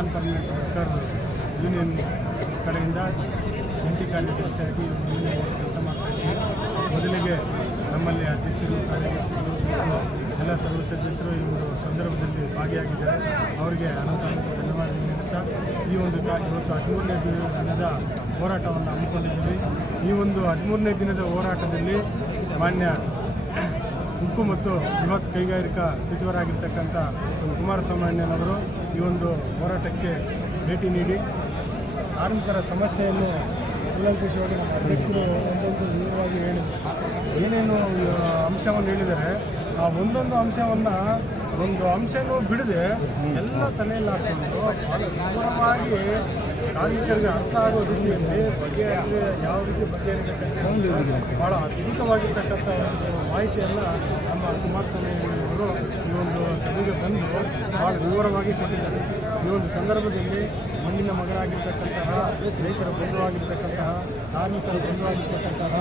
ನಾನ್ permanent worker union ಕಡೆಯಿಂದ ಜಂಟಿ ಕಾರ್ಯದರ್ಶಿಯಾಗಿ ಯೂನಿಯನ್ ಕೆಲಸ ಮಾಡ್ತಾಯಿದ್ದೀವಿ. ಮೊದಲಿಗೆ ನಮ್ಮಲ್ಲಿ ಅಧ್ಯಕ್ಷರು, ಕಾರ್ಯದರ್ಶಿಗಳು, ಎಲ್ಲ ಸರ್ವ ಸದಸ್ಯರು ಈ ಒಂದು ಸಂದರ್ಭದಲ್ಲಿ ಭಾಗಿಯಾಗಿದ್ದಾರೆ. ಅವರಿಗೆ ಅನಂತ ಧನ್ಯವಾದ ನೀಡುತ್ತಾ ಈ ಒಂದು ಇವತ್ತು 13ನೇ ದಿನದ ಹೋರಾಟವನ್ನು ಹಮ್ಮಿಕೊಂಡಿದ್ದೀವಿ. ಈ ಒಂದು 13ನೇ ದಿನದ ಹೋರಾಟದಲ್ಲಿ ಮಾನ್ಯ ಉಕ್ಕು ಮತ್ತು ಬೃಹತ್ ಕೈಗಾರಿಕಾ ಸಚಿವರಾಗಿರ್ತಕ್ಕಂಥ ಕುಮಾರಸ್ವಾಮಣ್ಣನವರು ಈ ಒಂದು ಹೋರಾಟಕ್ಕೆ ಭೇಟಿ ನೀಡಿ ಕಾರ್ಮಿಕರ ಸಮಸ್ಯೆಯನ್ನು ಕೂಲಂಕುಷವಾಗಿ ನಮ್ಮ ಅಧ್ಯಕ್ಷರು ಒಂದೊಂದು ವಿವರವಾಗಿ ಹೇಳಿದರು. ಏನೇನು ಅಂಶವನ್ನು ಹೇಳಿದರೆ ಆ ಒಂದೊಂದು ಅಂಶವನ್ನು ಒಂದು ಅಂಶನೂ ಬಿಡದೆ ಎಲ್ಲ ತಲೆಯಲ್ಲಿ ಹಾಕ್ಕೊಂಡು ಭಾಳ ವಿವರವಾಗಿ ಕಾರ್ಮಿಕರಿಗೆ ಅರ್ಥ ಆಗೋ ರೀತಿಯಲ್ಲಿ ಯಾವ ರೀತಿ ಬಗೆಹರಿಸಬೇಕಂತ ಭಾಳ ಅದ್ಭುತವಾಗಿರ್ತಕ್ಕಂಥ ಒಂದು ಮಾಹಿತಿಯನ್ನು ನಮ್ಮ ಕುಮಾರಸ್ವಾಮಿ ಅವರು ಈ ಒಂದು ಸಭೆಗೆ ಬಂದು ಭಾಳ ವಿವರವಾಗಿ ಕೊಟ್ಟಿದ್ದಾರೆ. ಈ ಒಂದು ಸಂದರ್ಭದಲ್ಲಿ ಮಣ್ಣಿನ ಮಗನಾಗಿರ್ತಕ್ಕಂತಹ, ರೈತರ ಬಂಧುವಾಗಿರ್ತಕ್ಕಂತಹ, ಕಾರ್ಮಿಕರ ಬಂಧುವಾಗಿರ್ತಕ್ಕಂತಹ,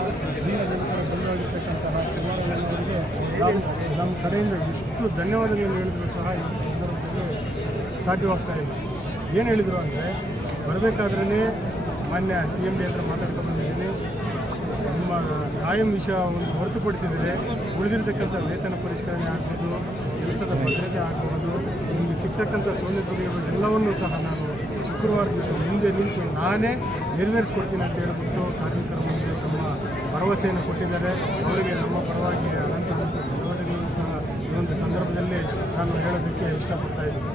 ದೀನದಲಿತರ ಬಂಧುವಾಗಿರ್ತಕ್ಕಂತಹ ಕಲ್ಯಾಣವರಿಗೆ ನಾವು ನಮ್ಮ ಕಡೆಯಿಂದ ಎಷ್ಟು ಧನ್ಯವಾದಗಳನ್ನು ಹೇಳಿದ್ರು ಸಹ ಈ ಸಂದರ್ಭದಲ್ಲಿ ಸಾಧ್ಯವಾಗ್ತಾ ಇಲ್ಲ. ಏನು ಹೇಳಿದರು ಅಂದರೆ, ಬರಬೇಕಾದ್ರೇ ಮಾನ್ಯ CMD ಹತ್ರ ಮಾತಾಡ್ಕೊಂಡು ಬಂದಿದ್ದೀನಿ, ನಿಮ್ಮ ಕಾಯಂ ವಿಷಯ ಒಂದು ಹೊರತುಪಡಿಸಿದರೆ ಉಳಿದಿರ್ತಕ್ಕಂಥ ವೇತನ ಪರಿಷ್ಕರಣೆ ಆಗ್ಬೋದು, ಕೆಲಸದ ಭದ್ರತೆ ಆಗ್ಬೋದು, ನಿಮಗೆ ಸಿಗ್ತಕ್ಕಂಥ ಸೌಲಭ್ಯಗಳು ಎಲ್ಲವನ್ನೂ ಸಹ ನಾನು ಶುಕ್ರವಾರ ದಿವಸ ಮುಂದೆ ನಿಂತು ನಾನೇ ನೆರವೇರಿಸ್ಕೊಡ್ತೀನಿ ಅಂತ ಹೇಳಿಬಿಟ್ಟು ಕಾರ್ಮಿಕರ ಮುಂದೆ ತಮ್ಮ ಭರವಸೆಯನ್ನು ಕೊಟ್ಟಿದ್ದಾರೆ. ಅವರಿಗೆ ನಮ್ಮ ಪರವಾಗಿ ಅನಂತ ಧನ್ಯವಾದಗಳನ್ನು ಸಹ ಈ ಒಂದು ಸಂದರ್ಭದಲ್ಲಿ ನಾನು ಹೇಳೋದಕ್ಕೆ ಇಷ್ಟಪಡ್ತಾ ಇದ್ದೀನಿ.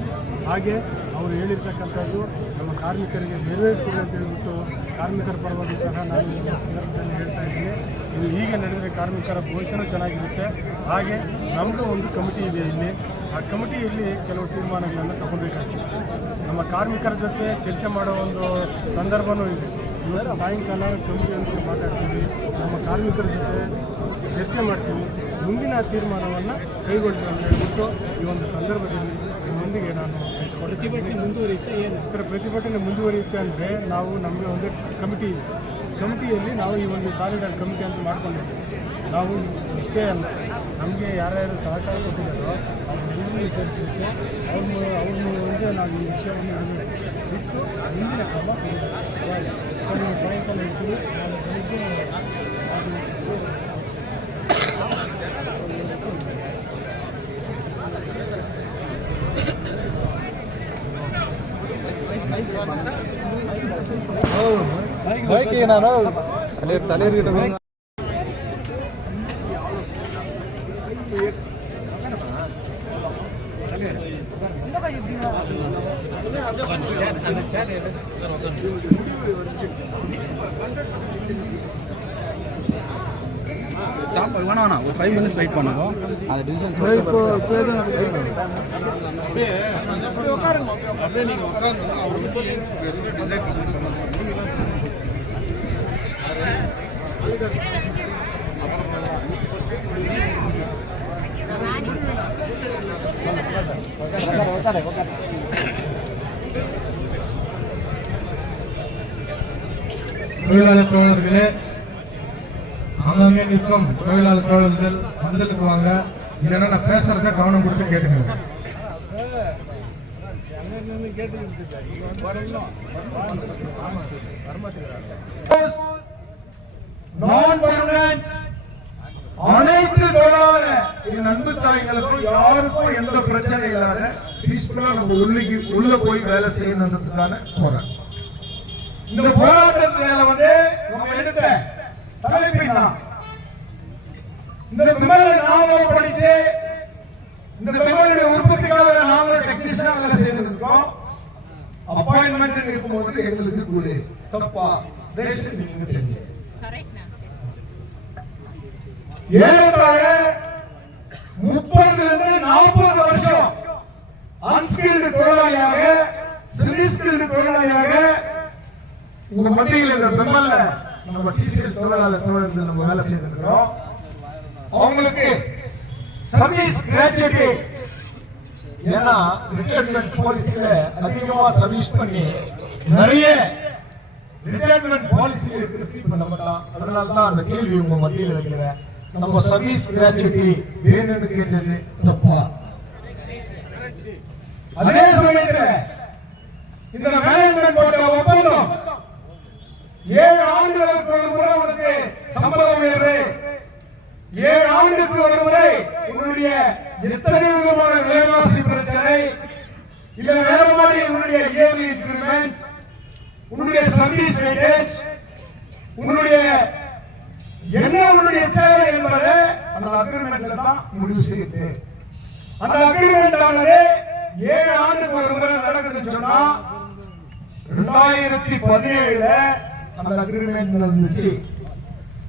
ಹಾಗೆ ಅವರು ಹೇಳಿರ್ತಕ್ಕಂಥದ್ದು ನಮ್ಮ ಕಾರ್ಮಿಕರಿಗೆ ನೆರವೇರಿಸ್ಕೊಡಿ ಅಂತ ಹೇಳಿಬಿಟ್ಟು ಕಾರ್ಮಿಕರ ಪರವಾಗಿ ಸಹ ನಾನು ಈ ಸಂದರ್ಭದಲ್ಲಿ ಹೇಳ್ತಾ ಇದ್ದೀನಿ. ಇದು ಹೀಗೆ ನಡೆದರೆ ಕಾರ್ಮಿಕರ ಭವಿಷ್ಯನೂ ಚೆನ್ನಾಗಿರುತ್ತೆ. ಹಾಗೆ ನಮಗೂ ಒಂದು ಕಮಿಟಿ ಇದೆ ಇಲ್ಲಿ. ಆ ಕಮಿಟಿಯಲ್ಲಿ ಕೆಲವು ತೀರ್ಮಾನಗಳನ್ನು ತಗೋಬೇಕಾಗಿದೆ. ನಮ್ಮ ಕಾರ್ಮಿಕರ ಜೊತೆ ಚರ್ಚೆ ಮಾಡೋ ಒಂದು ಸಂದರ್ಭವೂ ಇದೆ. ಇವತ್ತು ಸಾಯಂಕಾಲ ಕಮಿಟಿಯೊಂದಿಗೆ ಮಾತಾಡ್ತೀವಿ, ನಮ್ಮ ಕಾರ್ಮಿಕರ ಜೊತೆ ಚರ್ಚೆ ಮಾಡ್ತೀವಿ, ಮುಂದಿನ ತೀರ್ಮಾನವನ್ನು ಕೈಗೊಳ್ತೀವಿ ಅಂತ ಹೇಳ್ಬಿಟ್ಟು ಈ ಒಂದು ಸಂದರ್ಭದಲ್ಲಿ ನಿಮ್ಮೊಂದಿಗೆ ನಾನು ಹಂಚಿಕೊಳ್ತೀನಿ. ಪ್ರತಿಭಟನೆ ಮುಂದುವರಿಯುತ್ತೆ ಏನು ಸರ್? ಪ್ರತಿಭಟನೆ ಮುಂದುವರಿಯುತ್ತೆ ಅಂದರೆ ನಾವು ನಮಗೆ ಒಂದು ಕಮಿಟಿ ಇದೆ. ಕಮಿಟಿಯಲ್ಲಿ ನಾವು ಈ ಒಂದು ಸಾಲಿಡರ್ ಕಮಿಟಿ ಅಂತ ಮಾಡ್ಕೊಂಡಿದ್ದೀವಿ. ನಾವು ಇಷ್ಟೇ ಅಲ್ಲ, ನಮಗೆ ಯಾರ್ಯಾರು ಸಹಕಾರ ಕೊಟ್ಟಿದ್ದಾರೋ ಅವ್ರನ್ನೆಲ್ಲರೂ ಸೇರಿಸಲಿಕ್ಕೆ ಅವ್ರನ್ನ ಮುಂದೆ ನಾವು ಈ ವಿಷಯವನ್ನು ಬಿಟ್ಟು ಮುಂದಿನ ಕ್ರಮ ತೆಗೆದುಕೊಳ್ಳಿ. ಸಾಯಂಕಾಲ ಇರ್ತೀವಿ, ನಾವು ಬೆಳಿಗ್ಗೆ ನಾನು ತಲೆ சாப்பாடு வேணாம், ஒரு 5 minutes வெயிட் பண்ணுவோம். அந்த டிசிஷன் அப்படியே நீங்கள் உட்காருங்க. அவர் வந்து டிசைட் தொழிலாளர் தோழர்களே, அங்கங்கே நிற்கும் தொழிலாளர் தோழர்கள் வந்துட்டு வாங்க. இல்லைன்னா நான் பேசுறத கவனம் கொடுத்து கேட்டுக்கோங்க. நான் பர்மனன்ட் அனைத்து தொழிலாளர் என் அன்பு தாய்களுக்கும் யாருக்கும் எந்த பிரச்சனை இல்லாத பீஸ்ஃபுல்லா நம்ம உள்ள போய் வேலை செய்யணுன்றதுக்கான போராட்டம். இந்த போராட்டத்துல வந்து நம்ம எடுத்த தலைப்பினா இந்த விமலை நாமளும் படிச்சு இந்த விமலுடைய உற்பத்திக்காக நாமளும் டெக்னீஷியனா வேலை செய்திருக்கோம். அப்பாயின்மெண்ட் இருக்கும்போது எங்களுக்கு கூட தப்பா தேசம் நீங்க தெரியும். ஏறத்தாழ 30 லிருந்து 40 வருஷம் அன்ஸ்கில்டு தொழிலாளியாக செமி ஸ்கில்டு தொழிலாளியாக உங்க மத்தியில் இந்த பெம்மல்ல நம்ம டிசிஎல் தொழிலாளர் தோழர்கள் நம்ம வேலை செய்திருக்கிறோம். அவங்களுக்கு சர்வீஸ் கிராஜுவிட்டி ஏன்னா ரிட்டையர்மெண்ட் பாலிசியில அதிகமா சர்வீஸ் பண்ணி நிறைய ரிட்டையர்மெண்ட் பாலிசி இருக்கு. இப்ப நம்ம தான் அதனால தான் அந்த கேள்வி உங்க மத்தியில் வைக்கிறேன். நம்ம சர்வீஸ் கிராஜுவிட்டி வேணும்னு கேட்டது தப்பா? அதே சமயத்தில் இந்த மேனேஜ்மெண்ட் போட்ட ஒப்பந்தம் 7 ஆண்டுகளுக்கு ஒரு முறை உனக்கு சம்பள உயர்வு, 7 ஆண்டுக்கு ஒரு முறை உன்னுடைய எத்தனை விதமான விலைவாசி பிரச்சனை, இல்ல வேற மாதிரி உன்னுடைய இயர்லி இன்கிரிமெண்ட், உன்னுடைய சர்வீஸ் வெயிட்டேஜ், உன்னுடைய என்ன உன்னுடைய தேவை என்பதை அந்த அக்ரிமெண்ட்ல தான் முடிவு செய்யுது. அந்த அக்ரிமெண்ட் ஆனது 7 ஆண்டுக்கு ஒரு முறை நடக்குதுன்னு சொன்னா 2017 அந்த அக்ரிமெண்ட் நடந்துச்சு.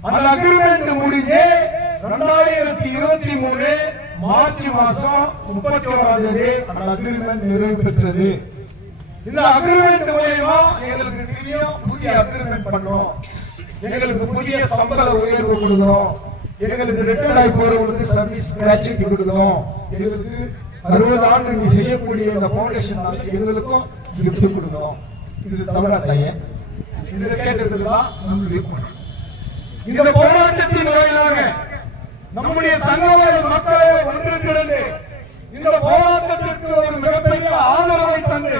அந்த அக்ரிமெண்ட் முடிஞ்சு 2023 மார்ச் மாசம் 31ஆம் தேதி அந்த அக்ரிமெண்ட் நிறைவு பெற்றது. இந்த அக்ரிமெண்ட் மூலமா எங்களுக்கு தெரியும் புதிய அக்ரிமெண்ட் பண்ணோம், எங்களுக்கு புதிய சம்பள உயர்வு கொடுக்கணும், எங்களுக்கு ரிட்டையர்ட் ஆகி போறவங்களுக்கு சர்வீஸ் கிராச்சுவிட்டி கொடுக்கணும், எங்களுக்கு 60 ஆண்டு செய்யக்கூடிய இந்த பவுண்டேஷன் எங்களுக்கும் கிஃப்ட் கொடுக்கணும். இது தவறா பையன், இதை கேட்டதுக்கு தான் நம்மளுடைய இந்த போராட்டத்தின் வாயிலாக நம்முடைய தங்கவாய் மக்களை ஒன்று திரண்டு இந்த போராட்டத்திற்கு ஒரு மிகப்பெரிய ஆதரவை தந்து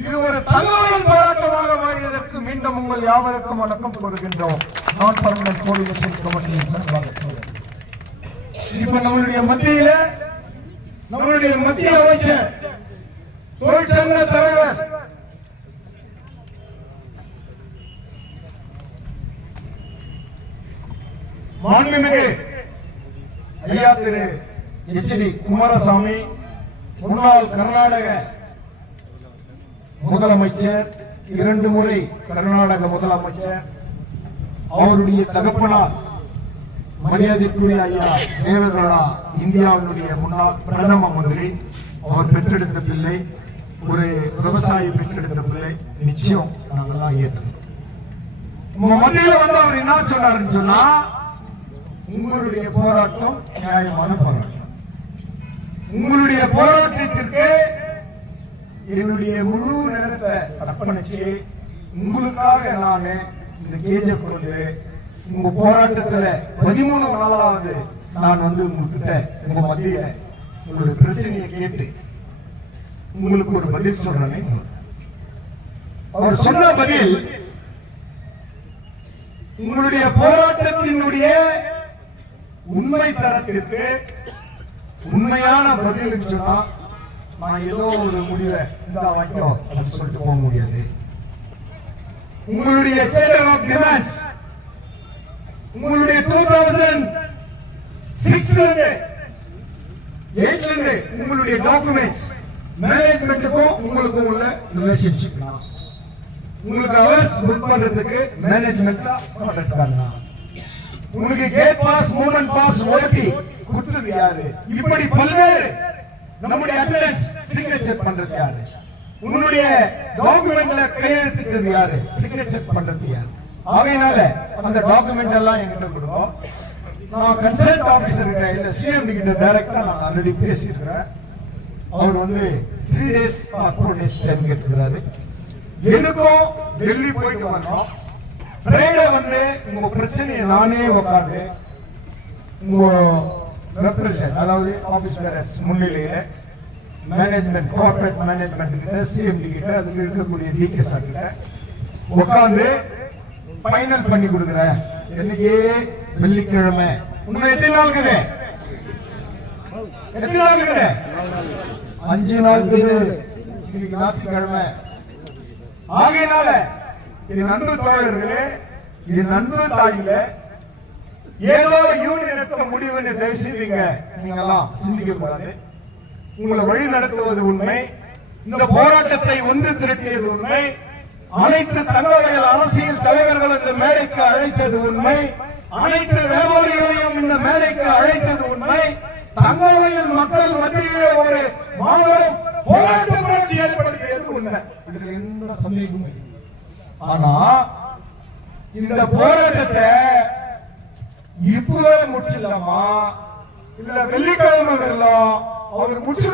இது ஒரு தங்கவாய் போராட்டமாக மாறியதற்கு மீண்டும் உங்கள் யாவருக்கும் வணக்கம் கூறுகின்றோம். நான் பர்மனன்ட் கோஆர்டினேஷன் கமிட்டியின் சார்பாக இப்ப நம்மளுடைய மத்திய அமைச்சர் தொழிற்சங்க தலைவர் மாண்புமிகு ஐயா திரு HD குமாரசாமி, முன்னாள் கர்நாடக முதலமைச்சர், 2 முறை கர்நாடக முதலமைச்சர், அவருடைய தகப்பனார் மரியாதைக்குரிய ஐயா தேவகவுடா இந்தியாவினுடைய முன்னாள் பிரதம மந்திரி, அவர் பெற்றெடுத்த பிள்ளை, ஒரு விவசாயி பெற்றெடுத்த பிள்ளை, நிச்சயம் நாங்கெல்லாம் ஏற்றோம். உங்க மத்தியில வந்து அவர் என்ன சொன்னாருன்னு சொன்னா, உங்களுடைய போராட்டம் நியாயமான போராட்டம், உங்களுடைய போராட்டத்திற்கு என்னுடைய முழு நேரத்தை அர்ப்பணிச்சு உங்களுக்காக நான் இந்த கேஜப் கொண்டு உங்க போராட்டத்துல 13 நாளாவது நான் வந்து உங்ககிட்ட உங்க மத்தியில உங்களுடைய பிரச்சனையை கேட்டு உங்களுக்கு ஒரு பதில் சொல்றேன். அவர் சொன்ன பதில் உங்களுடைய போராட்டத்தினுடைய உண்மை தரத்திற்கு உண்மையான பதில் சொன்னா நான் ஏதோ ஒரு முடிவை இந்த வைக்கும் அப்படின்னு சொல்லிட்டு போக முடியாது. உங்களுடைய சேட்டர் ஆஃப் டிமாண்ட்ஸ், உங்களுடைய 2006 உங்களுடைய டாக்குமெண்ட்ஸ் மேனேஜ்மெண்ட்டுக்கும் உங்களுக்கும் உள்ள ரிலேஷன்ஷிப், உங்களுக்கு அவர்ஸ் புக் பண்றதுக்கு மேனேஜ்மெண்ட்ல கான்டாக்ட் பண்ணலாம், உங்களுக்கு கேட் பாஸ் மூவ்மெண்ட் பாஸ் ஓடி கொடுத்தது யாரு, இப்படி பல்வேறு நம்முடைய அட்டெண்டன்ஸ் சிக்னேச்சர் பண்றது யாரு, உங்களுடைய டாக்குமெண்ட்ல கையெழுத்திட்டது யாரு, சிக்னேச்சர் பண்றது யாரு. ஆகையினால அந்த டாக்குமெண்ட் எல்லாம் என்கிட்ட கொடுக்கும். நான் கன்சல்ட் ஆபீசர் கிட்ட இல்ல சிஎம்டி கிட்ட டைரக்டா நான் ஆல்ரெடி பேசியிருக்கிறேன். அவர் வந்து 3 days or 4 days டைம் கேட்டுக்கிறாரு. எனக்கும் டெல்லி போயிட்டு வந்தோம். ஃப்ரைடே வந்து உங்க பிரச்சனையை நானே உட்காந்து உங்க ரெப்ரசன்ட் அதாவது ஆபீஸ் பேரன்ஸ் முன்னிலையில மேனேஜ்மெண்ட் கார்பரேட் மேனேஜ்மெண்ட் கிட்ட சிஎம்டி கிட்ட அதுல இருக்கக்கூடிய டிகே சார் கிட்ட உட்காந்து ஃபைனல் பண்ணி கொடுக்குறேன். இன்னைக்கு வெள்ளிக்கிழமை, இன்னும் எத்தனை நாள் இருக்குது? 5 நாள் இருக்குது. இன்னைக்கு ஞாயிற்றுக்கிழமை. ஆகையினால இது நண்பு தோழர்களே, இது நண்பு தாயில ஏதோ யூனியன் எடுத்த முடிவுன்னு தயவு செய்தீங்க நீங்க எல்லாம் சிந்திக்க கூடாது. உங்களை வழி நடத்துவது உண்மை, இந்த போராட்டத்தை ஒன்று திரட்டியது உண்மை, அனைத்து தங்கவயல் அரசியல் தலைவர்கள் இந்த மேடைக்கு அழைத்தது உண்மை, அனைத்து வியாபாரிகளையும் இந்த மேடைக்கு அழைத்தது உண்மை, தங்கவயல் மக்கள் மத்தியிலே ஒரு மாபெரும் போராட்ட புரட்சி ஏற்படுத்தியது உண்மை. இதுல எந்த சந்தேகமும் இல்லை. ஆனா இந்த போராட்டத்தை இப்பவே முடிச்சிடலாமா இல்ல வெள்ளிக்கிழமை அவர் முடிச்சு